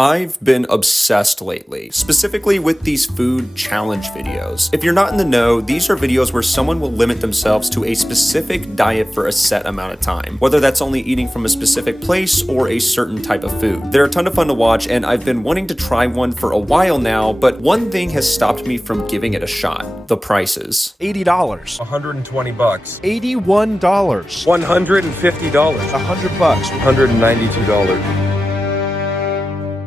I've been obsessed lately, specifically with these food challenge videos. If you're not in the know, these are videos where someone will limit themselves to a specific diet for a set amount of time, whether that's only eating from a specific place or a certain type of food. They're a ton of fun to watch, and I've been wanting to try one for a while now, but one thing has stopped me from giving it a shot: the prices. $80, $120, $81, $150, $100, $192.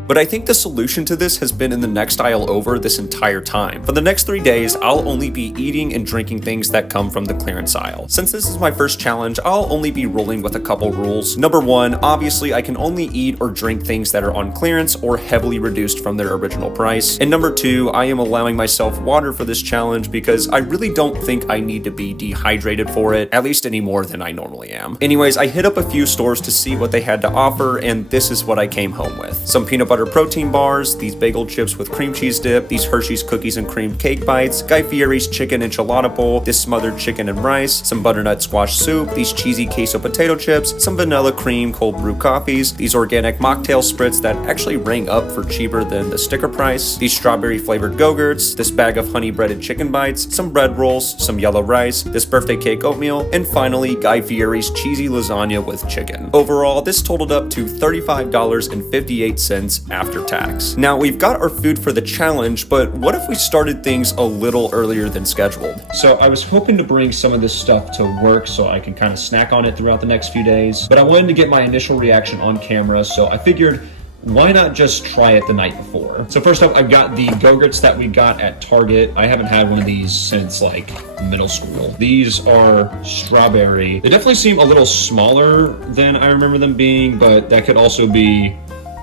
But I think the solution to this has been in the next aisle over this entire time. For the next 3 days, I'll only be eating and drinking things that come from the clearance aisle. Since this is my first challenge, I'll only be rolling with a couple rules. Number one, obviously I can only eat or drink things that are on clearance or heavily reduced from their original price. And number two, I am allowing myself water for this challenge because I really don't think I need to be dehydrated for it, at least any more than I normally am. Anyways, I hit up a few stores to see what they had to offer, and this is what I came home with. Some peanut butter protein bars, these bagel chips with cream cheese dip, these Hershey's cookies and cream cake bites, Guy Fieri's chicken enchilada bowl, this smothered chicken and rice, some butternut squash soup, these cheesy queso potato chips, some vanilla cream cold brew coffees, these organic mocktail spritz that actually rang up for cheaper than the sticker price, these strawberry flavored Go-Gurts, this bag of honey breaded chicken bites, some bread rolls, some yellow rice, this birthday cake oatmeal, and finally Guy Fieri's cheesy lasagna with chicken. Overall, this totaled up to $35.58 after tax. Now, we've got our food for the challenge, but what if we started things a little earlier than scheduled? So I was hoping to bring some of this stuff to work so I can kind of snack on it throughout the next few days, but I wanted to get my initial reaction on camera, so I figured, why not just try it the night before? So first up, I've got the Go-Gurts that we got at Target. I haven't had one of these since like middle school. These are strawberry. They definitely seem a little smaller than I remember them being, but that could also be,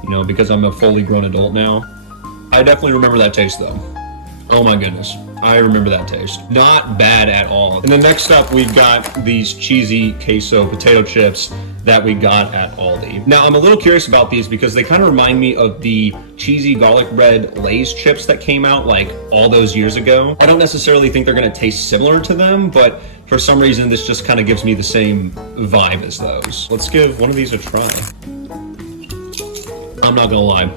you know, because I'm a fully grown adult now. I definitely remember that taste though. Oh my goodness, I remember that taste. Not bad at all. And then next up, we've got these cheesy queso potato chips that we got at Aldi. Now, I'm a little curious about these because they kind of remind me of the cheesy garlic bread Lay's chips that came out like all those years ago. I don't necessarily think they're gonna taste similar to them, but for some reason, this just kind of gives me the same vibe as those. Let's give one of these a try. I'm not gonna lie,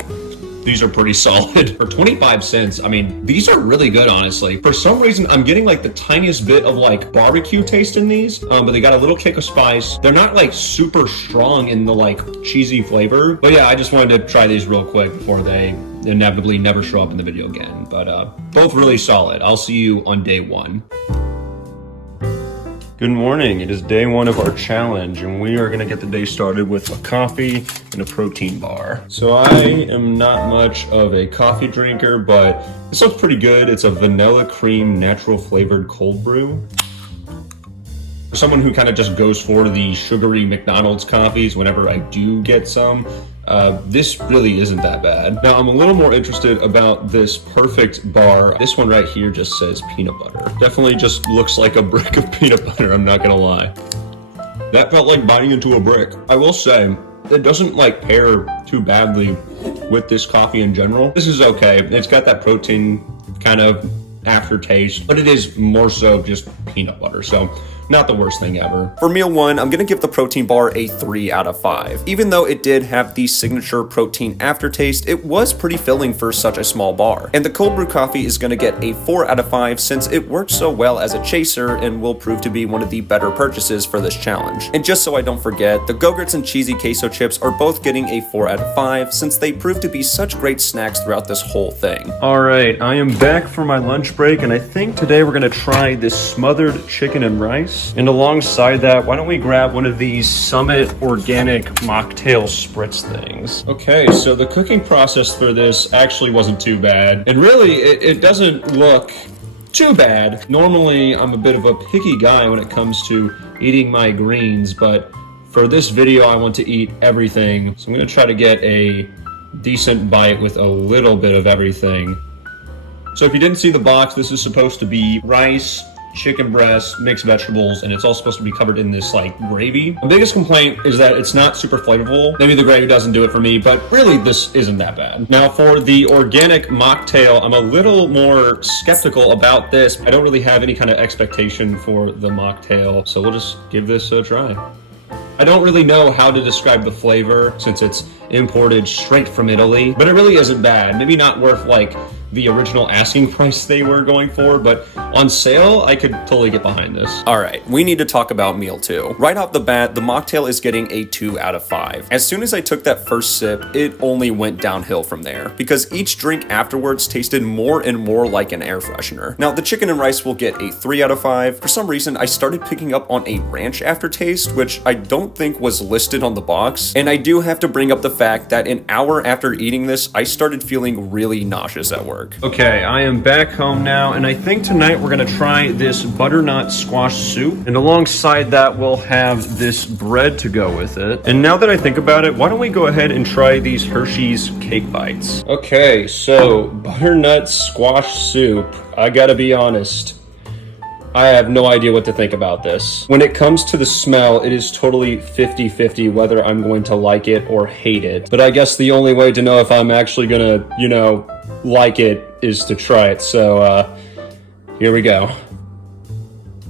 these are pretty solid. For 25 cents, I mean, these are really good, honestly. For some reason, I'm getting like the tiniest bit of like barbecue taste in these, but they got a little kick of spice. They're not like super strong in the like cheesy flavor. But yeah, I just wanted to try these real quick before they inevitably never show up in the video again. But both really solid. I'll see you on day one. Good morning. It is day one of our challenge, and we are going to get the day started with a coffee and a protein bar. So I am not much of a coffee drinker, but this looks pretty good. It's a vanilla cream natural flavored cold brew. For someone who kind of just goes for the sugary McDonald's coffees whenever I do get some, this really isn't that bad. Now, I'm a little more interested about this perfect bar. This one right here just says peanut butter. Definitely just looks like a brick of peanut butter, I'm not gonna lie. That felt like biting into a brick. I will say, it doesn't like pair too badly with this coffee in general. This is okay. It's got that protein kind of aftertaste, but it is more so just peanut butter, so not the worst thing ever. For meal one, I'm gonna give the protein bar a 3 out of 5. Even though it did have the signature protein aftertaste, it was pretty filling for such a small bar. And the cold brew coffee is gonna get a 4 out of 5 since it works so well as a chaser and will prove to be one of the better purchases for this challenge. And just so I don't forget, the Go-Gurts and cheesy queso chips are both getting a 4 out of 5 since they prove to be such great snacks throughout this whole thing. All right, I am back for my lunch break, and I think today we're gonna try this smothered chicken and rice. And alongside that, why don't we grab one of these Summit Organic Mocktail Spritz things. Okay, so the cooking process for this actually wasn't too bad. And really, it doesn't look too bad. Normally, I'm a bit of a picky guy when it comes to eating my greens, but for this video, I want to eat everything. So I'm gonna try to get a decent bite with a little bit of everything. So if you didn't see the box, this is supposed to be rice, chicken breast, mixed vegetables, and it's all supposed to be covered in this like gravy. The biggest complaint is that it's not super flavorful. Maybe the gravy doesn't do it for me, but really this isn't that bad. Now for the organic mocktail, I'm a little more skeptical about this. I don't really have any kind of expectation for the mocktail, so we'll just give this a try. I don't really know how to describe the flavor since it's imported straight from Italy, but it really isn't bad. Maybe not worth like the original asking price they were going for, but on sale, I could totally get behind this. All right, we need to talk about meal 2. Right off the bat, the mocktail is getting a 2 out of 5. As soon as I took that first sip, it only went downhill from there, because each drink afterwards tasted more and more like an air freshener. Now, the chicken and rice will get a 3 out of 5. For some reason, I started picking up on a ranch aftertaste, which I don't think was listed on the box, and I do have to bring up the fact that an hour after eating this, I started feeling really nauseous at work. Okay, I am back home now, and I think tonight we're gonna try this butternut squash soup, and alongside that we'll have this bread to go with it. And now that I think about it, why don't we go ahead and try these Hershey's Cake Bites? Okay, so butternut squash soup. I gotta be honest, I have no idea what to think about this. When it comes to the smell, it is totally 50-50 whether I'm going to like it or hate it. But I guess the only way to know if I'm actually gonna, like it is to try it. So, here we go.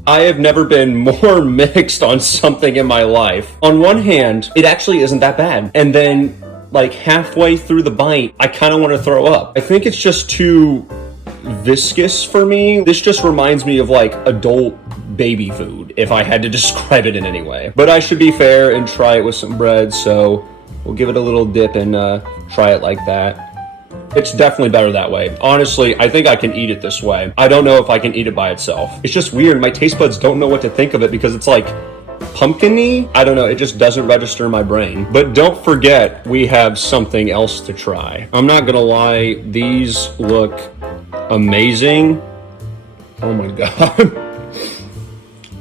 I have never been more mixed on something in my life. On one hand, it actually isn't that bad. And then, like halfway through the bite, I kind of want to throw up. I think it's just too viscous for me. This just reminds me of like adult baby food, if I had to describe it in any way. But I should be fair and try it with some bread, so we'll give it a little dip and try it like that. It's definitely better that way. Honestly, I think I can eat it this way. I don't know if I can eat it by itself. It's just weird. My taste buds don't know what to think of it because it's like pumpkin-y. I don't know. It just doesn't register in my brain. But don't forget, we have something else to try. I'm not gonna lie. These look amazing. Oh my God.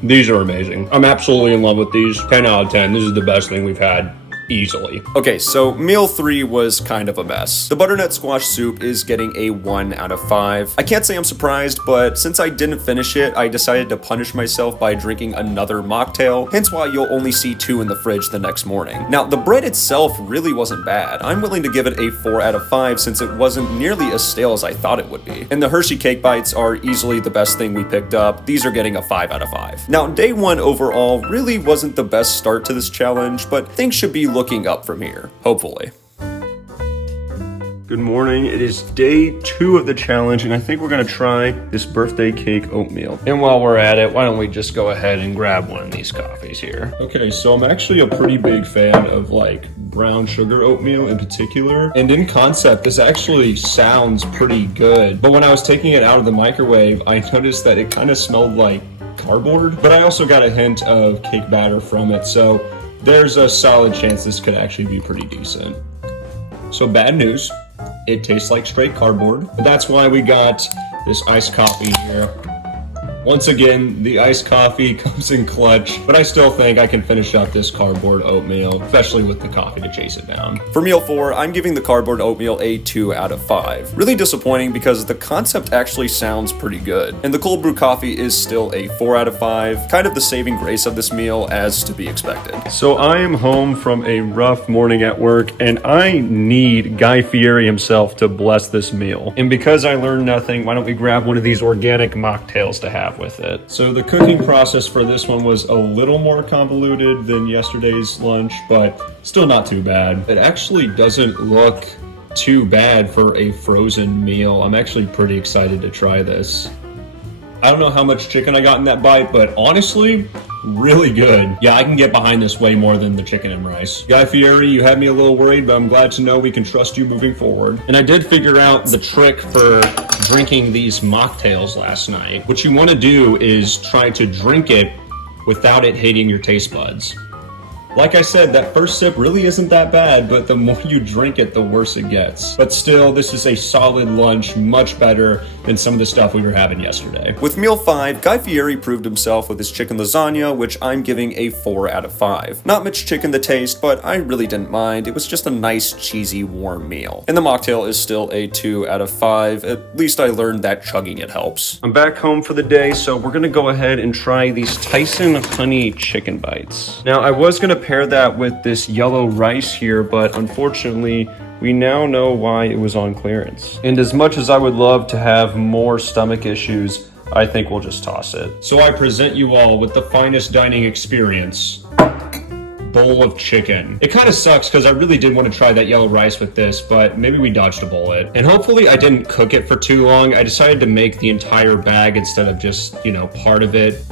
These are amazing. I'm absolutely in love with these. 10 out of 10. This is the best thing we've had. Easily. Okay, so meal 3 was kind of a mess. The butternut squash soup is getting a 1 out of 5. I can't say I'm surprised, but since I didn't finish it, I decided to punish myself by drinking another mocktail, hence why you'll only see 2 in the fridge the next morning. Now, the bread itself really wasn't bad. I'm willing to give it a 4 out of 5 since it wasn't nearly as stale as I thought it would be. And the Hershey Cake Bites are easily the best thing we picked up. These are getting a 5 out of 5. Now, day 1 overall really wasn't the best start to this challenge, but things should be looking up from here, hopefully. Good morning. It is day 2 of the challenge, and I think we're gonna try this birthday cake oatmeal. And while we're at it, why don't we just go ahead and grab one of these coffees here? Okay, so I'm actually a pretty big fan of like brown sugar oatmeal in particular. And in concept, this actually sounds pretty good. But when I was taking it out of the microwave, I noticed that it kind of smelled like cardboard. But I also got a hint of cake batter from it, so there's a solid chance this could actually be pretty decent. So bad news, it tastes like straight cardboard. But that's why we got this iced coffee here. Once again, the iced coffee comes in clutch, but I still think I can finish up this cardboard oatmeal, especially with the coffee to chase it down. For meal 4, I'm giving the cardboard oatmeal a 2 out of 5. Really disappointing because the concept actually sounds pretty good. And the cold brew coffee is still a 4 out of 5, kind of the saving grace of this meal as to be expected. So I am home from a rough morning at work, and I need Guy Fieri himself to bless this meal. And because I learned nothing, why don't we grab one of these organic mocktails to have with it. So the cooking process for this one was a little more convoluted than yesterday's lunch, but still not too bad. It actually doesn't look too bad for a frozen meal. I'm actually pretty excited to try this. I don't know how much chicken I got in that bite, but honestly, really good. Yeah, I can get behind this way more than the chicken and rice. Guy Fieri, you had me a little worried, but I'm glad to know we can trust you moving forward. And I did figure out the trick for drinking these mocktails last night. What you want to do is try to drink it without it hitting your taste buds. Like I said, that first sip really isn't that bad, but the more you drink it, the worse it gets. But still, this is a solid lunch, much better than some of the stuff we were having yesterday. With meal 5, Guy Fieri proved himself with his chicken lasagna, which I'm giving a 4 out of 5. Not much chicken to taste, but I really didn't mind. It was just a nice, cheesy, warm meal. And the mocktail is still a 2 out of 5. At least I learned that chugging it helps. I'm back home for the day, so we're gonna go ahead and try these Tyson honey chicken bites. Now, I was gonna pair that with this yellow rice here, but unfortunately, we now know why it was on clearance. And as much as I would love to have more stomach issues, I think we'll just toss it. So I present you all with the finest dining experience. bowl of chicken. It kind of sucks because I really did want to try that yellow rice with this, but maybe we dodged a bullet. And hopefully I didn't cook it for too long. I decided to make the entire bag instead of just, part of it.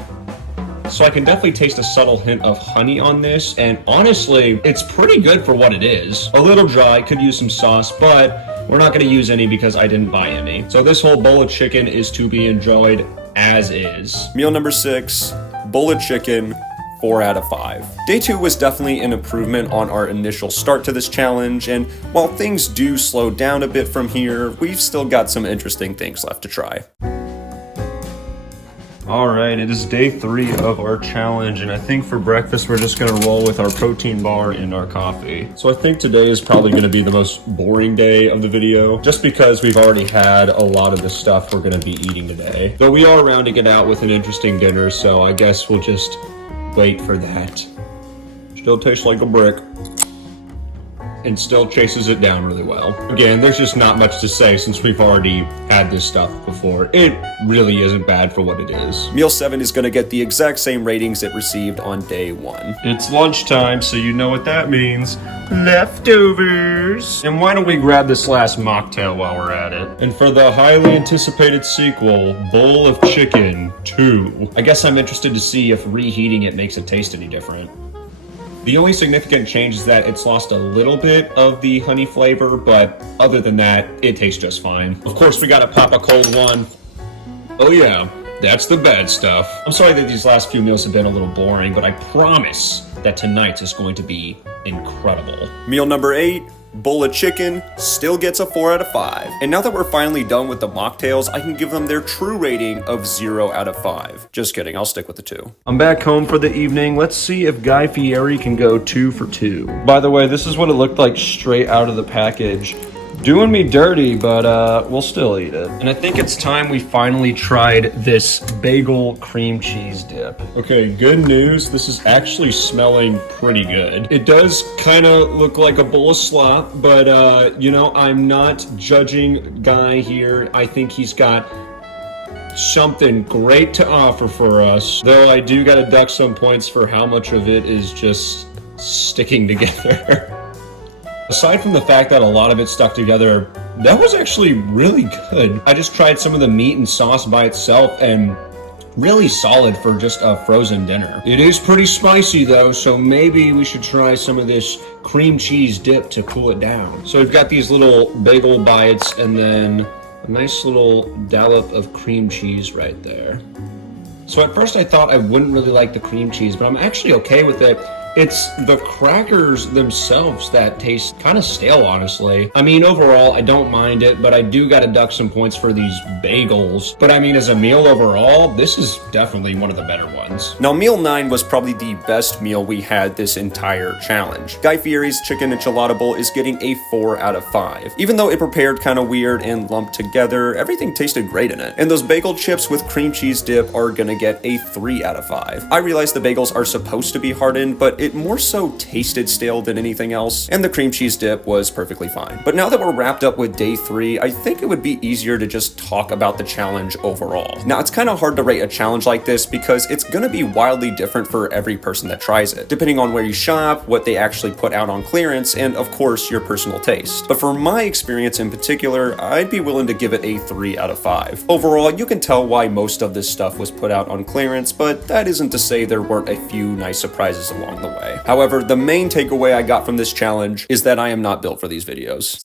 So I can definitely taste a subtle hint of honey on this, and honestly, it's pretty good for what it is. A little dry, could use some sauce, but we're not going to use any because I didn't buy any. So this whole bowl of chicken is to be enjoyed as is. Meal number 6, bowl of chicken, 4 out of 5. Day 2 was definitely an improvement on our initial start to this challenge, and while things do slow down a bit from here, we've still got some interesting things left to try. Alright, it is day 3 of our challenge, and I think for breakfast we're just gonna roll with our protein bar and our coffee. So I think today is probably gonna be the most boring day of the video, just because we've already had a lot of the stuff we're gonna be eating today. But we are rounding it out with an interesting dinner, so I guess we'll just wait for that. Still tastes like a brick. And still chases it down really well. Again, there's just not much to say since we've already had this stuff before. It really isn't bad for what it is. Meal 7 is going to get the exact same ratings it received on day 1. It's lunchtime, so you know what that means. Leftovers! And why don't we grab this last mocktail while we're at it? And for the highly anticipated sequel, Bowl of Chicken 2. I guess I'm interested to see if reheating it makes it taste any different. The only significant change is that it's lost a little bit of the honey flavor, but other than that, it tastes just fine. Of course, we gotta pop a cold one. Oh yeah, that's the bad stuff. I'm sorry that these last few meals have been a little boring, but I promise that tonight's is going to be incredible. Meal number 8, bowl of chicken, still gets a 4 out of 5. And now that we're finally done with the mocktails, I can give them their true rating of 0 out of 5. Just kidding, I'll stick with the 2. I'm back home for the evening. Let's see if Guy Fieri can go 2 for 2. By the way, this is what it looked like straight out of the package. Doing me dirty, but we'll still eat it. And I think it's time we finally tried this bagel cream cheese dip. Okay, good news. This is actually smelling pretty good. It does kind of look like a bowl of slop, but I'm not judging Guy here. I think he's got something great to offer for us. Though I do gotta duck some points for how much of it is just sticking together. Aside from the fact that a lot of it stuck together, that was actually really good. I just tried some of the meat and sauce by itself and really solid for just a frozen dinner. It is pretty spicy though, so maybe we should try some of this cream cheese dip to cool it down. So we've got these little bagel bites and then a nice little dollop of cream cheese right there. So at first I thought I wouldn't really like the cream cheese, but I'm actually okay with it. It's the crackers themselves that taste kind of stale, honestly. I mean, overall, I don't mind it, but I do gotta duck some points for these bagels. But I mean, as a meal overall, this is definitely one of the better ones. Now, meal 9 was probably the best meal we had this entire challenge. Guy Fieri's chicken enchilada bowl is getting a 4 out of 5. Even though it prepared kind of weird and lumped together, everything tasted great in it. And those bagel chips with cream cheese dip are gonna get a 3 out of 5. I realize the bagels are supposed to be hardened, but it more so tasted stale than anything else, and the cream cheese dip was perfectly fine. But now that we're wrapped up with day 3, I think it would be easier to just talk about the challenge overall. Now, it's kind of hard to rate a challenge like this because it's gonna be wildly different for every person that tries it, depending on where you shop, what they actually put out on clearance, and of course, your personal taste. But for my experience in particular, I'd be willing to give it a 3 out of 5. Overall, you can tell why most of this stuff was put out on clearance, but that isn't to say there weren't a few nice surprises along the way. However, the main takeaway I got from this challenge is that I am not built for these videos.